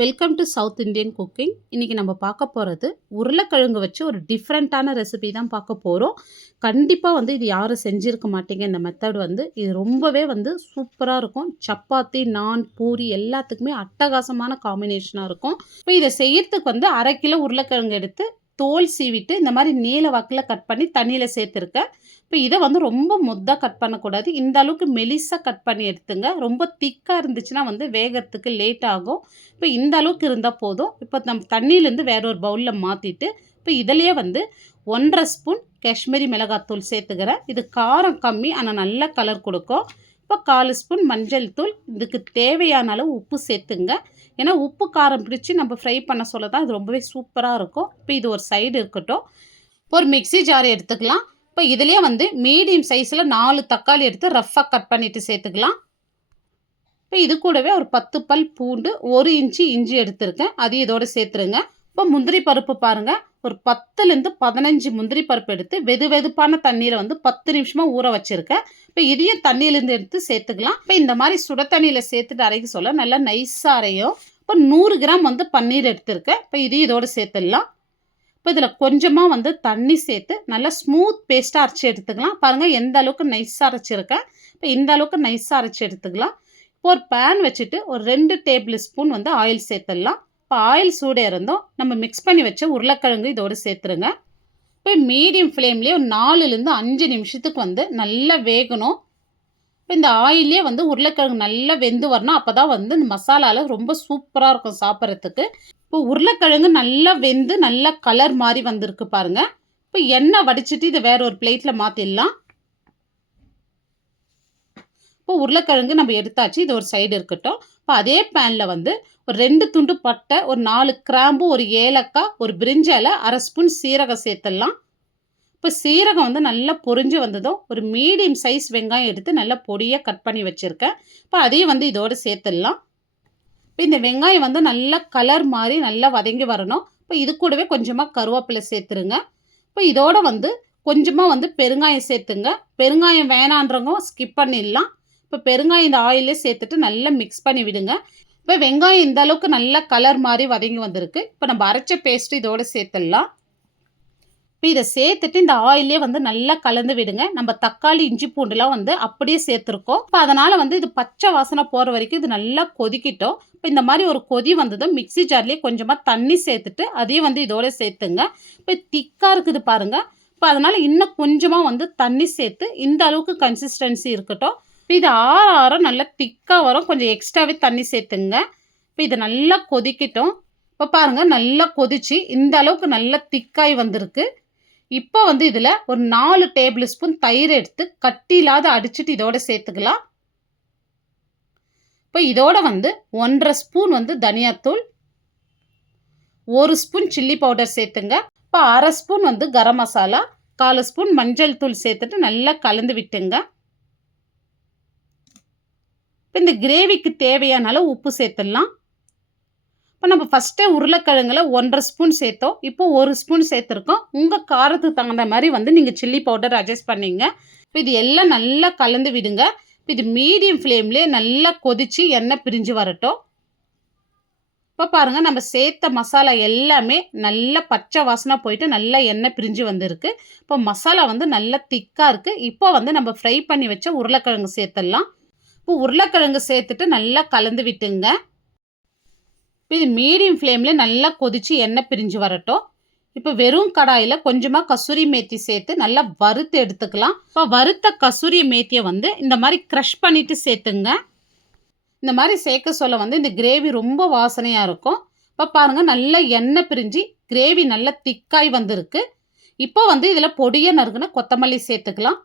Welcome to south Indian cooking. இன்றைக்கி நம்ம பார்க்க போகிறது உருளைக்கிழங்கு வச்சு ஒரு டிஃப்ரெண்ட்டான ரெசிபி தான் பார்க்க போகிறோம். கண்டிப்பாக இது யாரும் செஞ்சுருக்க மாட்டீங்க. இந்த மெத்தட் இது ரொம்பவே சூப்பராக இருக்கும். சப்பாத்தி, நான், பூரி எல்லாத்துக்குமே அட்டகாசமான காம்பினேஷனாக இருக்கும். இப்போ இதை செய்யறதுக்கு 1/2 கிலோ உருளைக்கிழங்கு எடுத்து தோல் சீவிட்டு இந்த மாதிரி நீல வாக்கில் கட் பண்ணி தண்ணியில் சேர்த்துருக்கேன். இப்போ இதை ரொம்ப மொத்தாக கட் பண்ணக்கூடாது. இந்த அளவுக்கு மெலிசாக கட் பண்ணி எடுத்துங்க. ரொம்ப திக்காக இருந்துச்சுன்னா வேகிறதுக்கு லேட் ஆகும். இப்போ இந்த அளவுக்கு இருந்தால் போதும். இப்போ நம்ம தண்ணியிலேருந்து வேற ஒரு பவுலில் மாற்றிட்டு இப்போ இதிலேயே 1.5 ஸ்பூன் காஷ்மீரி மிளகாத்தூள் சேர்த்துக்கிறேன். இது காரம் கம்மி, ஆனால் நல்ல கலர் கொடுக்கும். இப்போ 1/4 ஸ்பூன் மஞ்சள் தூள், இதுக்கு தேவையான அளவு உப்பு சேர்த்துங்க. ஏன்னா உப்பு காரம் பிடிச்சி நம்ம ஃப்ரை பண்ண சொல்ல தான் இது ரொம்பவே சூப்பராக இருக்கும். இப்போ இது ஒரு சைடு இருக்கட்டும். இப்போ ஒரு மிக்ஸி ஜார் எடுத்துக்கலாம். இப்போ இதுலேயே மீடியம் சைஸில் 4 தக்காளி எடுத்து ரஃப்பாக கட் பண்ணிவிட்டு சேர்த்துக்கலாம். இப்போ இது கூடவே ஒரு 10 பல் பூண்டு, 1 இன்ச்சு இஞ்சி எடுத்துருக்கேன், அதையும் இதோடு சேர்த்துருங்க. இப்போ முந்திரி பருப்பு பாருங்கள், ஒரு 10லேருந்து 15 முந்திரி பருப்பு எடுத்து வெதுப்பான தண்ணியில் 10 நிமிஷமாக ஊற வச்சுருக்கேன். இப்போ இதையும் தண்ணியிலேருந்து எடுத்து சேர்த்துக்கலாம். இப்போ இந்த மாதிரி சுட தண்ணியில் சேர்த்துட்டு அரைக்க சொல்ல நல்லா நைஸாக அரையும். இப்போ 100 கிராம் பன்னீர் எடுத்துருக்கேன். இப்போ இதையும் இதோடு சேர்த்துடலாம். இப்போ இதில் கொஞ்சமாக தண்ணி சேர்த்து நல்லா ஸ்மூத் பேஸ்ட்டாக அரைச்சி எடுத்துக்கலாம். பாருங்கள் எந்த அளவுக்கு நைஸாக அரைச்சிருக்கேன். இப்போ இந்த அளவுக்கு நைஸாக அரைச்சி எடுத்துக்கலாம். இப்போ ஒரு பேன் வச்சுட்டு ஒரு 2 டேபிள் ஸ்பூன் ஆயில் சேர்த்துடலாம். இப்போ ஆயில் சூடாக இருந்தோம் நம்ம மிக்ஸ் பண்ணி வச்ச உருளைக்கிழங்கு இதோடு சேர்த்துருங்க. இப்போ மீடியம் ஃப்ளேம்லேயே ஒரு 4லேருந்து 5 நிமிஷத்துக்கு நல்லா வேகணும். இப்போ இந்த ஆயிலே உருளைக்கிழங்கு நல்லா வெந்து வரணும். அப்போ தான் இந்த மசாலாவில் ரொம்ப சூப்பராக இருக்கும் சாப்பிட்றதுக்கு. இப்போ உருளைக்கிழங்கு நல்லா வெந்து நல்லா கலர் மாதிரி வந்திருக்கு பாருங்கள். இப்போ எண்ணெய் வடிச்சிட்டு இதை வேற ஒரு பிளேட்டில் மாற்றிடலாம். இப்போ உருளைக்கிழங்கு நம்ம எடுத்தாச்சு, இது ஒரு சைடு இருக்கட்டும். இப்போ அதே பேனில் ஒரு 2 துண்டு பட்டை, ஒரு 4 கிராம்பு, ஒரு ஏலக்காய், ஒரு பிரிஞ்சால, 1/2 ஸ்பூன் சீரகம் சேர்த்துடலாம். இப்போ சீரகம் நல்லா பொரிஞ்சு வந்ததும் ஒரு மீடியம் சைஸ் வெங்காயம் எடுத்து நல்லா பொடியாக கட் பண்ணி வச்சுருக்கேன். இப்போ அதையும் இதோடு சேர்த்துடலாம். இப்போ இந்த வெங்காயம் நல்லா கலர் மாதிரி நல்லா வதங்கி வரணும். இப்போ இது கூடவே கொஞ்சமாக கருவேப்பிலை சேர்த்துருங்க. இப்போ இதோட கொஞ்சமாக பெருங்காயம் சேர்த்துங்க. பெருங்காயம் வேணான்றவங்க ஸ்கிப் பண்ணிடலாம். இப்போ பெருங்காயம் இந்த ஆயிலே சேர்த்துட்டு நல்லா மிக்ஸ் பண்ணி விடுங்க. இப்போ வெங்காயம் இந்த அளவுக்கு நல்லா கலர் மாதிரி வதங்கி வந்திருக்கு. இப்போ நம்ம அரைச்ச பேஸ்ட்டு இதோடு சேர்த்துடலாம். இப்போ இதை சேர்த்துட்டு இந்த ஆயிலே நல்லா கலந்து விடுங்க. நம்ம தக்காளி, இஞ்சி, பூண்டுலாம் அப்படியே சேர்த்துருக்கோம். இப்போ அதனால் இது பச்சை வாசனை போகிற வரைக்கும் இது நல்லா கொதிக்கிட்டோம். இப்போ இந்த மாதிரி ஒரு கொதி வந்ததும் மிக்ஸி ஜார்லேயே கொஞ்சமாக தண்ணி சேர்த்துட்டு அதையும் இதோட சேர்த்துங்க. இப்போ திக்காக இருக்குது பாருங்கள். இப்போ அதனால் இன்னும் கொஞ்சமாக தண்ணி சேர்த்து இந்த அளவுக்கு கன்சிஸ்டன்சி இருக்கட்டும். இப்போ இது ஆற நல்லா திக்காக வரும். கொஞ்சம் எக்ஸ்ட்ராவே தண்ணி சேர்த்துங்க. இப்போ இது நல்லா கொதிக்கிட்டோம். இப்போ பாருங்கள் நல்லா கொதிச்சு இந்த அளவுக்கு நல்லா திக்காய் வந்திருக்கு. இப்போ இதில் ஒரு 4 டேபிள் ஸ்பூன் தயிர் எடுத்து கட்டி இல்லாத அடிச்சுட்டு இதோட சேர்த்துக்கலாம். இப்போ இதோட 1.5 ஸ்பூன் தனியாத்தூள், 1 ஸ்பூன் சில்லி பவுடர் சேர்த்துங்க. இப்போ 1/2 ஸ்பூன் கரம் மசாலா, 1/4 ஸ்பூன் மஞ்சள் தூள் சேர்த்துட்டு நல்லா கலந்து விட்டுங்க. இப்போ இந்த கிரேவிக்கு தேவையான அளவு உப்பு சேர்த்துடலாம். இப்போ நம்ம ஃபஸ்ட்டே உருளைக்கிழங்குல 1.5 ஸ்பூன் சேர்த்தோம். இப்போ 1 ஸ்பூன் சேர்த்துருக்கோம். உங்கள் காரத்துக்கு தகுந்த மாதிரி நீங்கள் சில்லி பவுடர் அட்ஜஸ்ட் பண்ணிங்க. இப்போ இது எல்லாம் நல்லா கலந்து விடுங்க. இப்போ இது மீடியம் ஃப்ளேம்லேயே நல்லா கொதித்து எண்ணெய் பிரிஞ்சு வரட்டும். இப்போ பாருங்கள் நம்ம சேர்த்த மசாலா எல்லாமே நல்லா பச்சை வாசனை போயிட்டு நல்லா எண்ணெய் பிரிஞ்சு வந்திருக்கு. இப்போ மசாலா நல்லா திக்காக இருக்குது. இப்போ நம்ம ஃப்ரை பண்ணி வச்ச உருளைக்கிழங்கு சேர்த்துடலாம். இப்போ உருளைக்கிழங்கு சேர்த்துட்டு நல்லா கலந்து விட்டுங்க. இப்போ இது மீடியம் ஃப்ளேமில் நல்லா கொதித்து எண்ணெய் பிரிஞ்சு வரட்டும். இப்போ வெறும் கடாயில் கொஞ்சமாக கசூரி மேத்தி சேர்த்து நல்லா வறுத்து எடுத்துக்கலாம். இப்போ வறுத்த கசூரி மேத்தியை இந்த மாதிரி க்ரஷ் பண்ணிவிட்டு சேர்த்துங்க. இந்த மாதிரி சேர்க்க சொல்ல இந்த கிரேவி ரொம்ப வாசனையாக இருக்கும். இப்போ பாருங்கள் நல்லா எண்ணெய் பிரிஞ்சு கிரேவி நல்லா திக்காய் வந்திருக்கு. இப்போ இதில் பொடியாக நறுக்குன கொத்தமல்லி சேர்த்துக்கலாம்.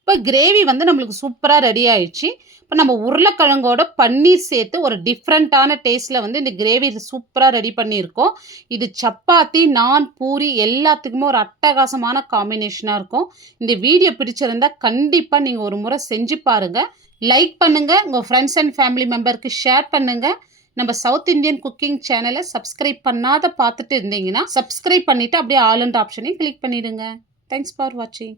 இப்போ கிரேவி நம்மளுக்கு சூப்பராக ரெடி ஆயிடுச்சு. இப்போ நம்ம உருளைக்கிழங்கோட பன்னீர் சேர்த்து ஒரு டிஃப்ரெண்ட்டான டேஸ்ட்டில் இந்த கிரேவி சூப்பராக ரெடி பண்ணியிருக்கோம். இது சப்பாத்தி, நான், பூரி எல்லாத்துக்குமே ஒரு அட்டகாசமான காம்பினேஷனாக இருக்கும். இந்த வீடியோ பிடிச்சிருந்தால் கண்டிப்பாக நீங்கள் ஒரு முறை செஞ்சு பாருங்கள். லைக் பண்ணுங்கள், உங்கள் ஃப்ரெண்ட்ஸ் அண்ட் ஃபேமிலி மெம்பருக்கு ஷேர் பண்ணுங்கள். நம்ம சவுத் இந்தியன் குக்கிங் சேனலை சப்ஸ்கிரைப் பண்ணாத பார்த்துட்டு இருந்தீங்கன்னா சப்ஸ்கிரைப் பண்ணிவிட்டு அப்படியே ஆல் அண்ட் ஆப்ஷனையும் கிளிக் பண்ணிவிடுங்க. தேங்க்ஸ் ஃபார் வாட்சிங்.